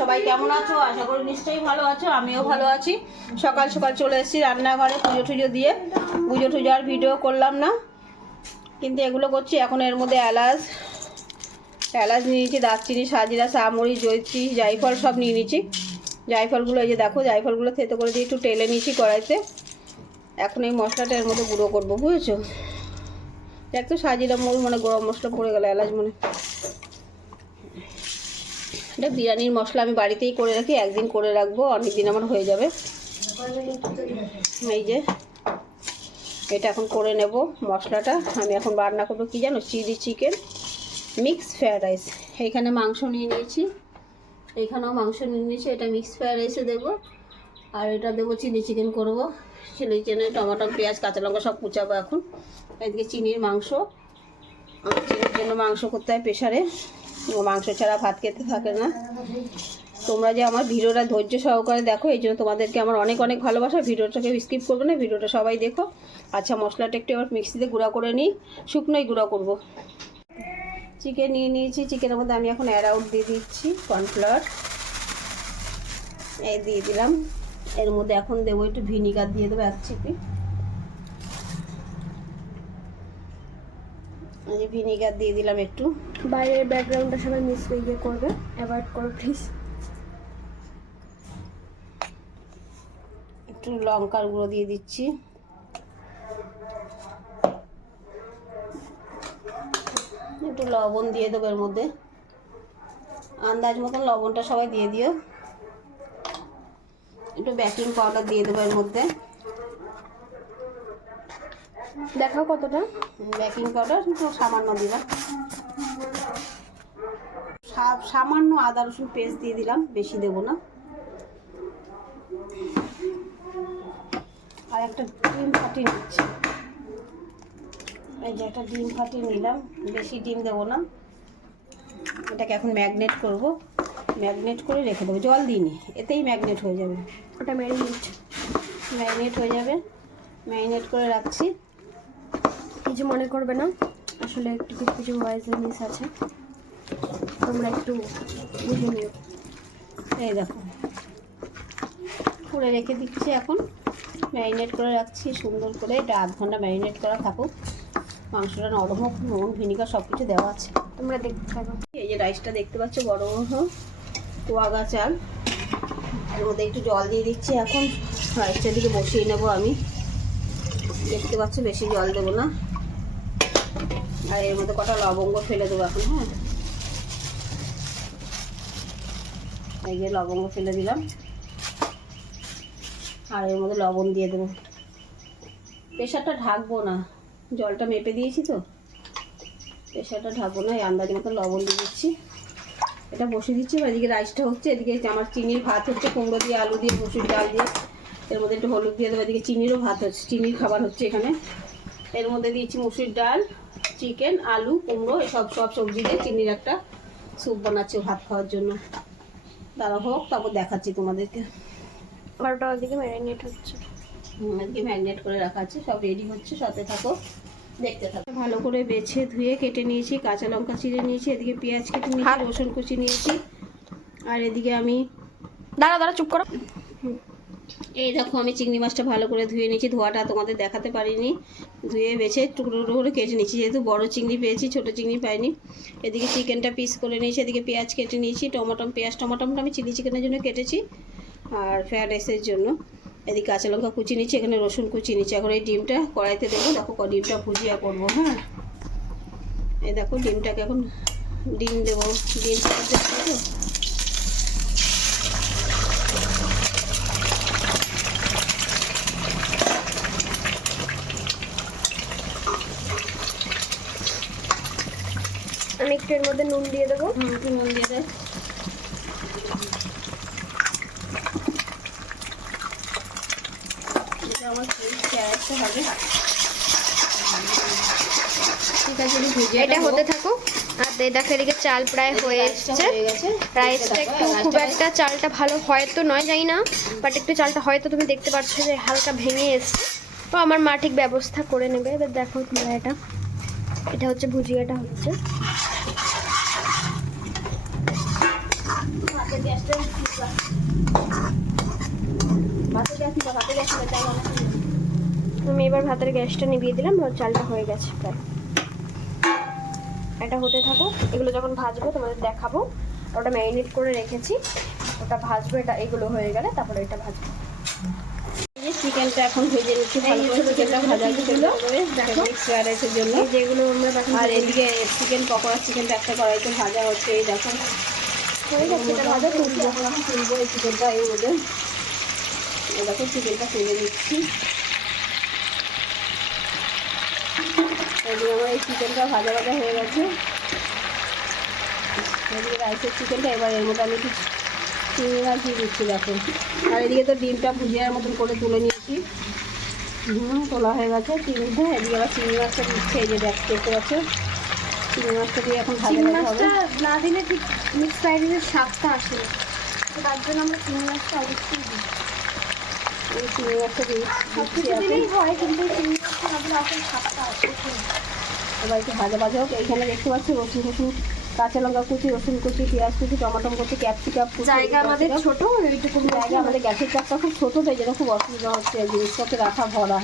সবাই কেমন আছো? আশা করি নিশ্চয়ই ভালো আছো, আমিও ভালো আছি। সকাল সকাল চলে এসেছি রান্নাঘরে, পুজো টুজো দিয়ে। পুজো টুজো আর ভিডিও করলাম না, কিন্তু এগুলো করছি। এখন এর মধ্যে এলাচ নিয়ে নিয়েছি, দারচিনি, সাজিরা, সামরি, জয়ত্রী, জায়ফল সব নিয়ে নিয়েছি। জায়ফলগুলো এই যে দেখো, জায়ফলগুলো থেতো করে দিয়ে একটু টেলে নিয়েছি কড়াইতে। এখন এই মশলাটা এর মধ্যে গুঁড়ো করবো, বুঝেছো? দেখ তো, সাজিরা মূল মানে গরম মশলা পড়ে গেল, এলাচ মনে। এটা বিরিয়ানির মশলা আমি বাড়িতেই করে রাখি, একদিন করে রাখবো, অনেক দিন আমার হয়ে যাবে। এই যে এটা এখন করে নেব মশলাটা। আমি এখন রান্না করবো কি জানো, chilli chicken mix fried rice. এইখানে মাংস নিয়ে নিয়েছি, এইখানেও মাংস নিয়ে নিয়েছি। এটা মিক্স ফ্রায়েড রাইসে দেবো, আর এটা দেবো চিলি চিকেন করবো। চিলি চিকেনে টমেটো, পেঁয়াজ, কাঁচা লঙ্কা সব কুচাবো এখন। এদিকে চিনির মাংস, আমার চিনির জন্য মাংস করতে হয় প্রেশারে, মাংস ছাড়া ভাত খেতে থাকে না। তোমরা যে আমার ভিডিওটা ধৈর্য সহকারে দেখো, এই জন্য তোমাদেরকে আমার অনেক অনেক ভালোবাসা। ভিডিওটাকে স্কিপ করবে না, ভিডিওটা সবাই দেখো। আচ্ছা, মশলাটা একটু এবার মিক্সিতে গুঁড়া করে নিই, শুকনোই গুঁড়া করব। চিকেন নিয়ে নিয়েছি, চিকেনের মধ্যে আমি এখন অ্যারাউট দিয়ে দিচ্ছি কর্নফ্লাওয়ার, এই দিয়ে দিলাম। এর মধ্যে এখন দেবো একটু ভিনিগার, দিয়ে দেবো এক চিপি। ভিনিগার দিয়ে দিলাম একটু। বাইরের ব্যাকগ্রাউন্ডটা সবাই মিস ইয়ে করবে, অ্যাভয়েড করো প্লিজ। একটু লঙ্কার গুঁড়ো দিয়ে দিচ্ছি, একটু লবণ দিয়ে দেবো এর মধ্যে, আন্দাজ মতন লবণটা সবাই দিয়ে দিও। একটু বেকিং পাউডার দিয়ে দেবো এর মধ্যে, দেখাও কতটা। বেকিং পাউডার তো সামান্য দিলাম, সামান্য আদা রসুন পেস্ট দিয়ে দিলাম, বেশি দেবো না। আর একটা ডিম ফাটিয়ে নিচ্ছি, এই যে একটা ডিম ফাটিয়ে নিলাম, বেশি ডিম দেবো না। এটাকে এখন ম্যাগনেট করব, ম্যাগনেট করে রেখে দেবো, জল দিইনি, এতেই ম্যাগনেট হয়ে যাবে। ওটা ম্যাগনেট হয়ে যাবে, ম্যাগনেট করে রাখছি। কিছু মনে করবে না, আসলে একটু কিছু ভয়েস মিস আছে, তোমরা একটু বুঝে নিও। এই দেখো, করে রেখে দিচ্ছি, এখন ম্যারিনেট করে রাখছি সুন্দর করে। এটা আধ ঘন্টা ম্যারিনেট করা থাকুক, মাংসটা নরম হোক, নুন ভিনিগার সব কিছু দেওয়া আছে, তোমরা দেখতে থাকো। এই যে রাইসটা দেখতে পাচ্ছ, বড় ওয়াগা চাল। এর মধ্যে একটু জল দিয়ে দিচ্ছি। এখন রাইসটার দিকে বসিয়ে নেব আমি, দেখতে পাচ্ছ বেশি জল দেবো না। আর এর মধ্যে কটা লবঙ্গ ফেলে দেবো এখন। হ্যাঁ, এই যে লবঙ্গ ফেলে দিলাম, আর এর মধ্যে লবণ দিয়ে দেবো। প্রেশারটা ঢাকবো না, জলটা মেপে দিয়েছি তো, প্রেশারটা ঢাকবো না। এই আন্দাজ মতো লবণ দিয়ে দিচ্ছি, এটা বসে দিচ্ছি। এদিকে রাইসটা হচ্ছে, এদিকে আমার চিনির ভাত হচ্ছে, কুমড়ো দিয়ে, আলু দিয়ে, মসুর ডাল দিয়ে। এর মধ্যে একটু হলুদ দিয়ে দেবো। এদিকে চিনিরও ভাত হচ্ছে, চিনির খাবার হচ্ছে এখানে। এর মধ্যে দিয়েছি মসুর ডাল, চিকেন, আলু, কুমড়ো, সব সবজি দিয়ে চিনির একটা স্যুপ বানাচ্ছি ভাত খাওয়ার জন্য। তারা হোক, তারপর দেখাচ্ছি তোমাদেরকে। আর ওটা ওদিকে ম্যারিনেট হচ্ছে, এদিকে ম্যারিনেট করে রাখা আছে, সব রেডি হচ্ছে, সাথে থাকো, দেখতে থাকো। ভালো করে বেছে ধুয়ে কেটে নিয়েছি, কাঁচা লঙ্কা চিড়ে নিয়েছি, এদিকে পেঁয়াজ কেটে নিয়েছি, রসুন কুচি নিয়েছি। আর এদিকে আমি দাঁড়া চুপ করো। এই দেখো, আমি চিংড়ি মাছটা ভালো করে ধুয়ে নিয়েছি, ধোয়াটা তোমাদের দেখাতে পারিনি। ধুয়ে বেছে টুকরো টুকরো করে কেটে নিয়েছি, যেহেতু বড় চিংড়ি পেয়েছি, ছোট চিংড়ি পাইনি। এদিকে চিকেনটা পিস করে নিয়েছি, এদিকে পেঁয়াজ কেটে নিয়েছি, টমাটোমটা আমি চিলি চিকেনের জন্য কেটেছি, আর ফ্রায়েড রাইসের জন্য। এদিকে কাঁচা লঙ্কা কুচি নিচ্ছি, এখানে রসুন কুচি নিচ্ছি। এখন এই ডিমটা কড়াইতে দেবো, দেখো ডিমটা ভুজিয়া করবো। হ্যাঁ, এই দেখো ডিমটাকে এখন ডিম দেবো, ডিম তো আমি একটু এর মধ্যে নুন দিয়ে দেবো। একটু নুন দিয়ে দেয়। এটা আমার ক্যারেটটা হবে, ঠিক আছে, এটা হতে থাকুক। আর দেখো এদিকে চাল প্রায় হয়ে এসছে। রাইসটা একটু খুব একটা চালটা ভালো হয়তো নয়, জানি না, বাট একটু চালটা হয়তো তুমি দেখতে পাচ্ছ যে হালকা ভেঙে এসছে। তো আমার মা ঠিক ব্যবস্থা করে নেবে। এবার দেখো তোমরা, এটা হচ্ছে ভুজিয়াটা হচ্ছে। ভাতের গ্যাসটা আমি এবার ভাতের গ্যাসটা নিভিয়ে দিলাম, আর চালটা হয়ে গেছে প্রায়। এটা হতে থাকো, এগুলো যখন ভাজবো তোমাদের দেখাবো। ওটা ম্যারিনেট করে রেখেছি, ওটা ভাজবো। এটা এগুলো হয়ে গেলে তারপরে এটা ভাজবো। এই যে চিকেনটা এখন ভেজে নিচ্ছি ভালো করে, চিকেনটা ভাজা ছিল মিক্স ফ্রাইড রাইসের জন্য। যেগুলো আমরা এখন আর এদিকে চিকেন পকোড়া, চিকেনটা একটা কড়াইতে ভাজা হচ্ছে। এই দেখো হয়ে গেছে, এটা ভাজা তুলবো। যখন আমি তুলবো এই চিকেনটা এর মধ্যে, এই দেখো চিকেনটা তুলে নিচ্ছি। এদিকে আমার এই চিকেনটা ভাজা ভাজা হয়ে গেছে। এদিকে রাইসের চিকেনটা এবার এর মধ্যে আমি একটু চিংড়ি মাছ দিয়ে দিচ্ছি দেখো। আর এদিকে তো ডিমটা ভুজিয়ার মতন করে তুলে নিয়েছি, তোলা হয়ে গেছে চিংড়িটা। এদিকে আবার চিংড়ি মাছটা দিচ্ছে, এই যে দেখতে পাচ্ছ চিংড়ি মাছটা দিয়ে এখন ভাজা চিংড়ি ভাজা হবে। মাছটা না দিলে ঠিক মিক্স ফ্রাইড রাইসের স্বাদটা আসে না, তো তার জন্য আমরা চিংড়ি মাছটা অবশ্যই দিই। এই চিংড়ি মাছটা দিয়ে সব দিচ্ছি কিছু এখন। দিলেই হয়, কিন্তু চিংড়ি মাছটা না দিলে আসলে স্বাদটা আসে না। এবার একটু ভাজা ভাজা হোক। এইখানে দেখতে পাচ্ছি রসুন টসুন, কাঁচা লঙ্কা কুচি, রসুন কুচি, পেঁয়াজ কুচি, টমেটো কুচি, ক্যাপসিকাম কুচি। জায়গা আমাদের ছোট, এইটুকু জায়গা আমাদের গ্যাসের চাপটা খুব ছোটো, তাই জন্য খুব অসুবিধা হচ্ছে জিনিসপত্র রাখা ভরা।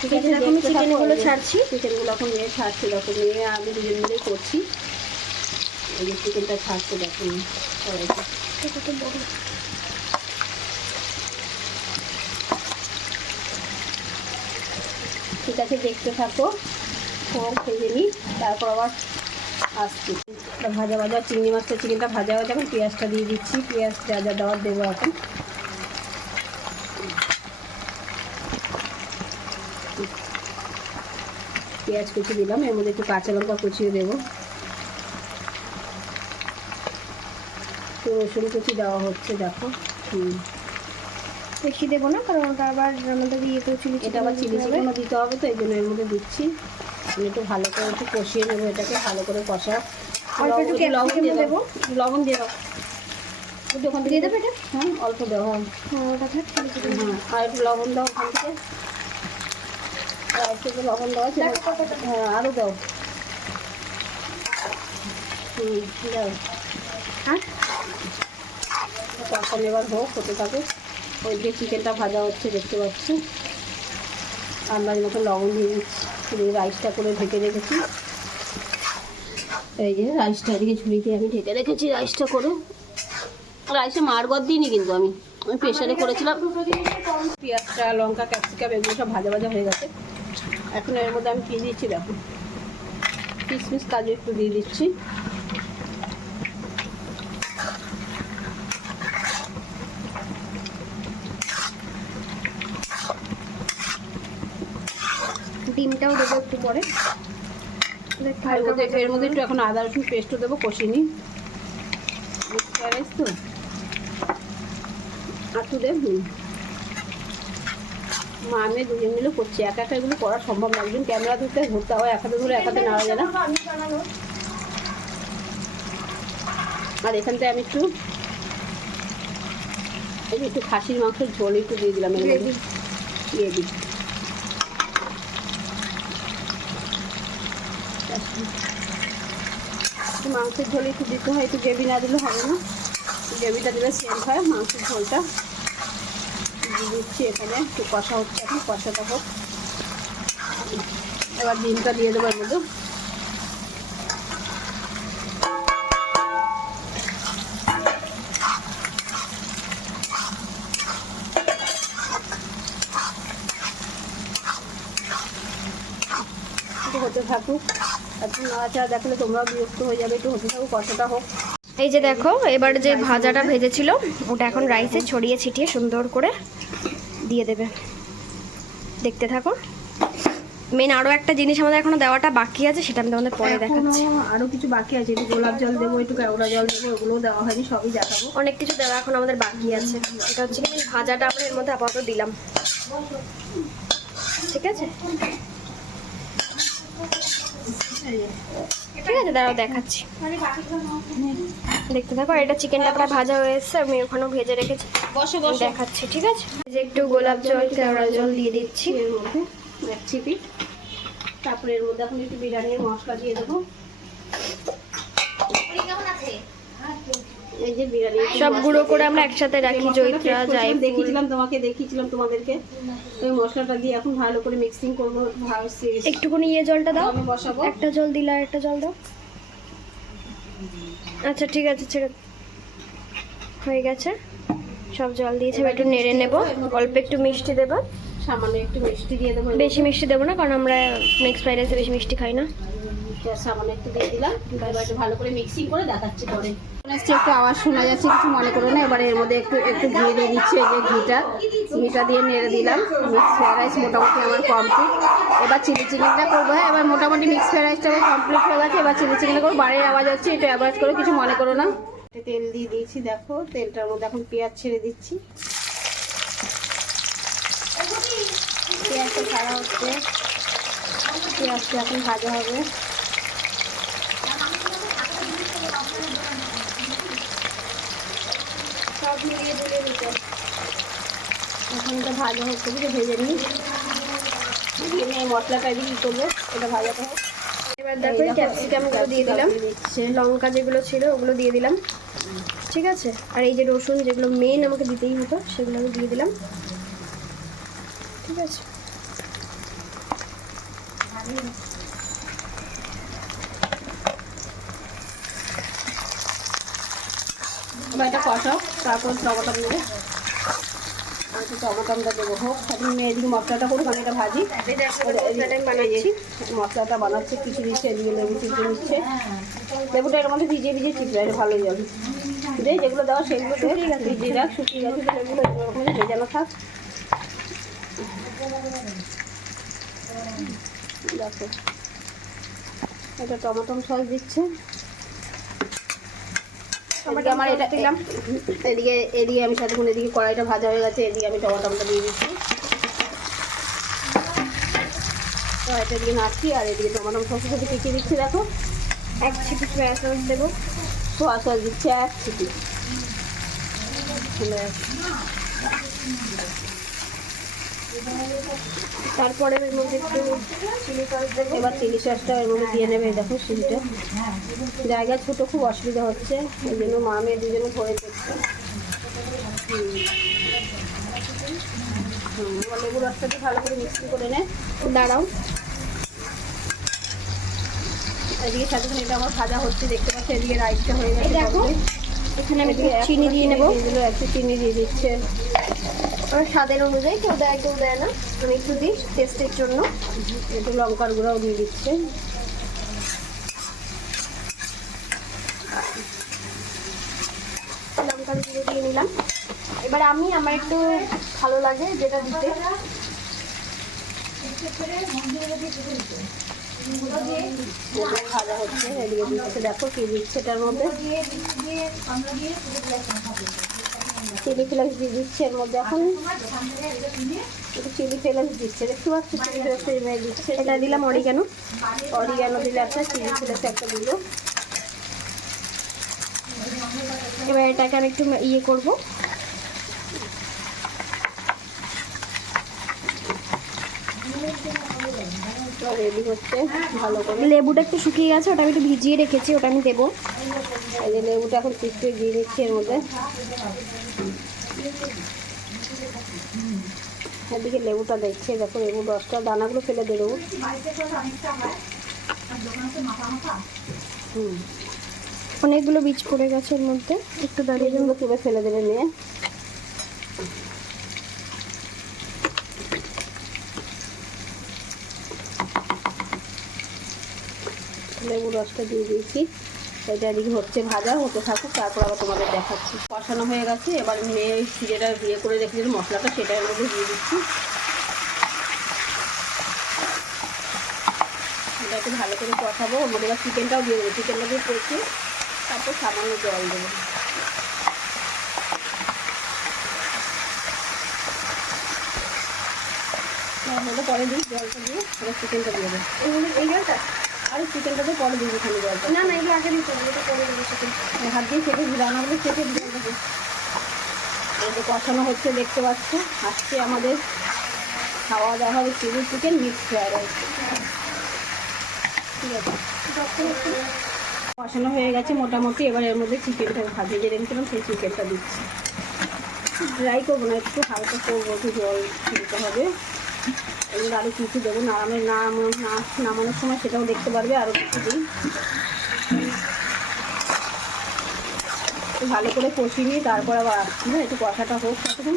ঠিক আছে, এখন চিকেনগুলো ছাড়ছি। চিকেনগুলো এখন নিয়ে ছাড়ছি, দেখো নিয়ে আমি দুজন মিলেই করছি। এই যে চিকেনটা ছাড়ছে দেখুন কড়াইতে। ঠিক আছে, দেখতে থাকো, হোক ভেজে নিই, তারপর আবার আসছি। ভাজা ভাজা চিংড়ি মাছটা, চিকেনটা ভাজা ভাজা, এখন পেঁয়াজটা দিয়ে দিচ্ছি। পেঁয়াজ যা যা দেওয়ার দেবো এখন। পেঁয়াজ কুচি দিলাম, এর মধ্যে একটু কাঁচা লঙ্কা কুচিয়ে দেবো, একটু রসুন কুচি দেওয়া হচ্ছে দেখো। বেশি দেবো না, কারণ ওটা আবার আমাদের ইয়েতেও চিলি, এটা আবার চিলি চিকেনও দিতে হবে, তো এই জন্য এর মধ্যে দিচ্ছি। আমি একটু ভালো করে একটু কষিয়ে নেবো এটাকে, ভালো করে কষা। অল্প একটু ক্যাপসিকাম দেবো, লবণ দিয়ে দাও, একটু ওখান থেকে দিয়ে দেবো এটা। হ্যাঁ অল্প দাও, হ্যাঁ ওটা থাক, চিলি চিকেন। হ্যাঁ আর একটু লবণ দাও ওখান থেকে, আর একটু লবণ দেওয়া আছে, হ্যাঁ আরও দাও, দাও। হ্যাঁ, কষানো এবার হোক, হতে থাকে। ওই যে চিকেনটা ভাজা হচ্ছে দেখতে পাচ্ছি, আন্দাজ মতো লবণ দিয়ে দিচ্ছি। রাইসটা করে ঢেকে রেখেছি, এই যে রাইসটা এদিকে ঝুড়িতে আমি ঢেকে রেখেছি রাইসটা করে। রাইসে মারগদ দিইনি কিন্তু আমি প্রেশারে করেছিলাম। পেঁয়াজটা, লঙ্কা, ক্যাপসিকাম এগুলো সব ভাজা ভাজা হয়ে গেছে। এখন এর মধ্যে আমি কী দিচ্ছি দেখো, কিশমিশ কাজু একটু দিয়ে দিচ্ছি। ডিমটাও দেবো একটু পরে। এর মধ্যে একটু এখন আদা রসুন পেস্টও দেবো, কষিয়ে নিই। রাইস তো একটু দেব। মা আমি দুজন মিলে করছি, একা একা এগুলো করা সম্ভব না, একজন ক্যামেরা ধরতে ঘুরতে হয়, একাতে ধরে একাতে নেওয়া যায় না। আর এখান থেকে আমি একটু এই যে একটু খাসির মাংসের ঝোল একটু দিয়ে দিলাম, এর মধ্যে দিয়ে দিই। মাংসের ঝোল একটু দিতে হয়, একটু গ্রেভি না দিলে হবে না, গ্রেভিটা দিলে সেন্ট হয়। মাংসের ঝোলটা দিয়ে দিচ্ছি এখানে, একটু কষা হচ্ছে, এখন কষাটা হোক। এবার ডিমটা দিয়ে দেবো এর মধ্যে। একটু হতে থাকুক, একটু নাড়াচাড়া দেখলে তোমরাও বিরক্ত হয়ে যাবে, একটু হতে থাকুক, কষাটা হোক। এই যে দেখো, এবার যে ভাজাটা ভেজেছিল ওটা এখন রাইসে ছড়িয়ে ছিটিয়ে সুন্দর করে দিয়ে দেবে। দেখতে থাকো। মেন আরও একটা জিনিস আমাদের এখনো দেওয়াটা বাকি আছে, সেটা আমি তোমাদের পরে দেখাচ্ছি। আরও কিছু বাকি আছে, একটু গোলাপ জল দেবো, একটু কেওড়া জল দেবো, ওগুলোও দেওয়া হয়নি, সবই দেখাবো। অনেক কিছু দেওয়া এখন আমাদের বাকি আছে। এটা হচ্ছে কি, ভাজাটা আমরা এর মধ্যে আপাতত দিলাম, ঠিক আছে? ঠিক আছে, দাঁড়াও দেখাচ্ছি, দেখতে থাকো। এটা চিকেনটা প্রায় ভাজা হয়ে এসছে, আমি ওখানেও ভেজে রেখেছি, দেখাচ্ছি, ঠিক আছে? যে একটু গোলাপ জল, কেওড়া জল দিয়ে দিচ্ছি এর মধ্যে এক চিপি। তারপরে এর মধ্যে এখন একটু বিরিয়ানির মশলা দিয়ে দেবো। এই যে বিরিয়ানি সব গুঁড়ো করে আমরা একসাথে রাখি, জয়িত্রা যাই দেখিয়েছিলাম তোমাদেরকে। ওই মশলাটা দিয়ে এখন ভালো করে মিক্সিং করবো। একটুখানি জলটা দাও, আমি বসাবো। একটা জল দিলে আর একটা জল দাও। আচ্ছা ঠিক আছে, ছেড়ে হয়ে গেছে, সব জল দিয়েছে। একটু নেড়ে নেব, অল্প একটু মিষ্টি দেবো, সামান্য একটু মিষ্টি দিয়ে দেবো। বেশি মিষ্টি দেবো না, কারণ আমরা মিক্স ফ্রাইড রাইসে বেশি মিষ্টি খাই না। সামান্য একটু দিয়ে দিলাম। এবার একটু ভালো করে মিক্সিং করে দেখাচ্ছি পরে। একটু আওয়াজ শোনা যাচ্ছে, কিছু মনে করো না। এবারে এর মধ্যে একটু একটু ঘি দিয়ে দিচ্ছি। এই যে ঘিটা দিয়ে নেড়ে দিলাম। মিক্স ফ্রাইড রাইস মোটামুটি আমার কমপ্লিট। এবার চিলি চিকেনটা করবো। হ্যাঁ, এবার মোটামুটি মিক্স ফ্রাইড রাইসটা আমার কমপ্লিট হয়ে গেছে। এবার চিলি চিকেনটা করবো। বাড়ির আওয়াজ হচ্ছে, একটু অ্যাভয়েড করে, কিছু মনে করো না। তেল দিয়ে দিয়েছি, দেখো তেলটার মধ্যে এখন পেঁয়াজ ছেড়ে দিচ্ছি। পেঁয়াজটা ছাড়া হচ্ছে, পেঁয়াজটা এখন ভাজা হবে। সব মিলিয়ে দিলে নিতে এখন এটা ভাজা হচ্ছে, কিছু ভেজে নিই। দিয়ে নিয়ে মশলাটা দিয়ে করবো, এটা ভাজাটা হোক। এবার দেখো ক্যাপসিকামগুলো দিয়ে দিলাম, লঙ্কা যেগুলো ছিল ওগুলো দিয়ে দিলাম, ঠিক আছে। আর এই যে রসুন, যেগুলো মেন আমাকে দিতেই হতো, সেগুলো আমি দিয়ে দিলাম, ঠিক আছে। এবার এটা কষাও, তারপর টমাটো দেবো। আর টমাটোটা দেবো হোক, এদিকে মশলাটা করুক, আমি এটা ভাজি। বানাচ্ছি, মশলাটা বানাচ্ছে, কিছু দিচ্ছে, এদিকে লেবু চিপে নিচ্ছে। লেবুটা এর মধ্যে ভিজিয়ে চিপে এটা ভালোই যাবে। যেগুলো দেওয়া সেগুলো ভিজিয়ে রাখ, শুকিয়ে গেছে তো লেবুগুলো এরকম ভেজানো থাক। দেখো এটা টমেটো সস দিচ্ছে। আমার এটা দিলাম, এদিকে আমি সাথে এদিকে কড়াইটা ভাজা হয়ে গেছে। এদিকে আমি টমেটোটা দিয়ে দিচ্ছি, কড়াইটা দিয়ে নাড়ছি। আর এদিকে টমেটো সসের সাথে টিকিয়ে দিচ্ছি। দেখো এক ছিপি সয়া সস দেবো, সোয়া সস দিচ্ছে এক ছিপি। তারপরে এর মধ্যে একটু চিলি সস দেবো। এবার চিলি সসটা এর মধ্যে দিয়ে নেবে। দেখো চিলিটা জায়গা ছোটো, খুব অসুবিধা হচ্ছে, এই জন্য মা মেয়ে দুজনে ধরে করছে। লেবু রসটা দিয়ে ভালো করে মিক্সি করে নে। দাঁড়াও, এদিকে সাথে এটা আমার ভাজা হচ্ছে, দেখতে পাচ্ছি। এদিকে রাইসটা হয়ে গেছে। দেখো এখানে আমি একটু চিনি দিয়ে নেবো, একটু চিনি দিয়ে দিচ্ছে। আমার স্বাদের অনুযায়ী, কেউ দেয় কেউ দেয় না, আমি একটু দিই টেস্টের জন্য। একটু লঙ্কার গুঁড়াও দিয়ে দিচ্ছে। লঙ্কার গুঁড়ো দিয়ে নিলাম। এবার আমি আমার একটু ভালো লাগে যেটা দিতে, ভাজা হচ্ছে। এদিকে দিচ্ছে, দেখো কি দিচ্ছে এটার মধ্যে। চিলি ফ্লেক্স দিয়ে দিচ্ছে এর মধ্যে। এখন একটু চিলি ফ্লেক্স দিচ্ছে, দেখতে পাচ্ছি চিলি ফ্লেক্স দিচ্ছে। এটা দিলাম অরিগানো, অরিগানো দিলে একটা, চিলি ফ্লেক্স একটা দিল। এবার এটাকে আমি একটু করবো। রেডি হচ্ছে ভালো করে। লেবুটা একটু শুকিয়ে গেছে, ওটা আমি একটু ভিজিয়ে রেখেছি, ওটা আমি দেবো। এই যে লেবুটা এখন পিসে দিয়ে দিচ্ছি এর মধ্যে। এদিকে লেবুটা দেখছে, দেখো লেবু রসটা দানাগুলো ফেলে দেবো। অনেকগুলো বীজ পড়ে গেছে এর মধ্যে, একটু দাঁড়িয়ে এগুলো তুলে ফেলে দেবে নিয়ে। লেবু রসটা দিয়ে দিয়েছি। এটা এদিকে হচ্ছে, ভাজা হতে থাকুক, তারপর আবার তোমাদের দেখাচ্ছি। কষানো হয়ে গেছে। এবার মেয়ে যেটা করে রেখেছিল মশলাটা, সেটা এর মধ্যে দিয়ে দিচ্ছি। এটা একটু ভালো করে কষাবো। ওর মধ্যে এবার চিকেনটাও দিয়ে দেবো। চিকেনটা দিয়ে কষে তারপর সামান্য জল দেবো। মধ্যে পরে দিই জলটা দিয়ে, এবার চিকেনটা দিয়ে দেবো। এই জলটা, আরে চিকেনটাতে পরে দিবি খালি জলটা। না না, এগুলো আগে দিতে হবে, এটা পরে দেবো চিকেন। হাত দিয়ে কেটে রান্নাগুলো কেটে দিয়ে দেবো। এই যে কষানো হচ্ছে, দেখতে পাচ্ছ। আজকে আমাদের খাওয়া দাওয়া হবে chilli chicken mix fried rice. ঠিক আছে, কষানো হয়ে গেছে মোটামুটি। এবার এর মধ্যে চিকেনটা ভাজিয়ে যে রেখেছিলাম সেই চিকেনটা দিচ্ছি। ড্রাই করবো না, একটু হালকা করবো, একটু জল দিতে হবে। এগুলো আরও কিছু দেবো নামানোর সময়, সেটাও দেখতে পারবে। আরও কিছু দিই, ভালো করে কষিয়ে নিই, তারপর আবার আসছি। হ্যাঁ, একটু কষাটা হোক ততক্ষণ।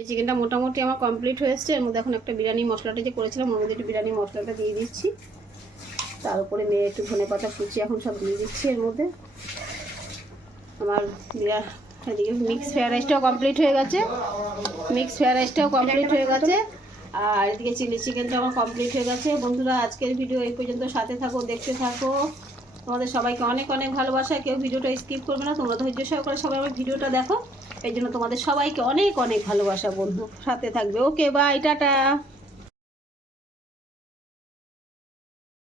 এই চিকেনটা মোটামুটি আমার কমপ্লিট হয়ে এসছে। এর মধ্যে এখন একটা বিরিয়ানি মশলাটা যে করেছিলাম ওর মধ্যে একটু বিরিয়ানি মশলাটা দিয়ে দিচ্ছি। তার উপরে মেয়ে একটু ধনেপাতা কুচি এখন সব দিয়ে দিচ্ছি এর মধ্যে। আমার এদিকে মিক্স ফ্রাইড রাইসটাও কমপ্লিট হয়ে গেছে, আর এদিকে চিলি চিকেনটা আমার কমপ্লিট হয়ে গেছে। বন্ধুরা, আজকের ভিডিও এই পর্যন্ত, সাথে থাকো, দেখতে থাকো। তোমাদের সবাইকে অনেক অনেক ভালোবাসা। কেউ ভিডিওটা স্কিপ করবে না, তোমরা ধৈর্য সহকারে সবাই আমার ভিডিওটা দেখো। এই জন্য তোমাদের সবাইকে অনেক অনেক ভালোবাসা বন্ধু, সাথে থাকবে। ওকে, বাই, টাটা।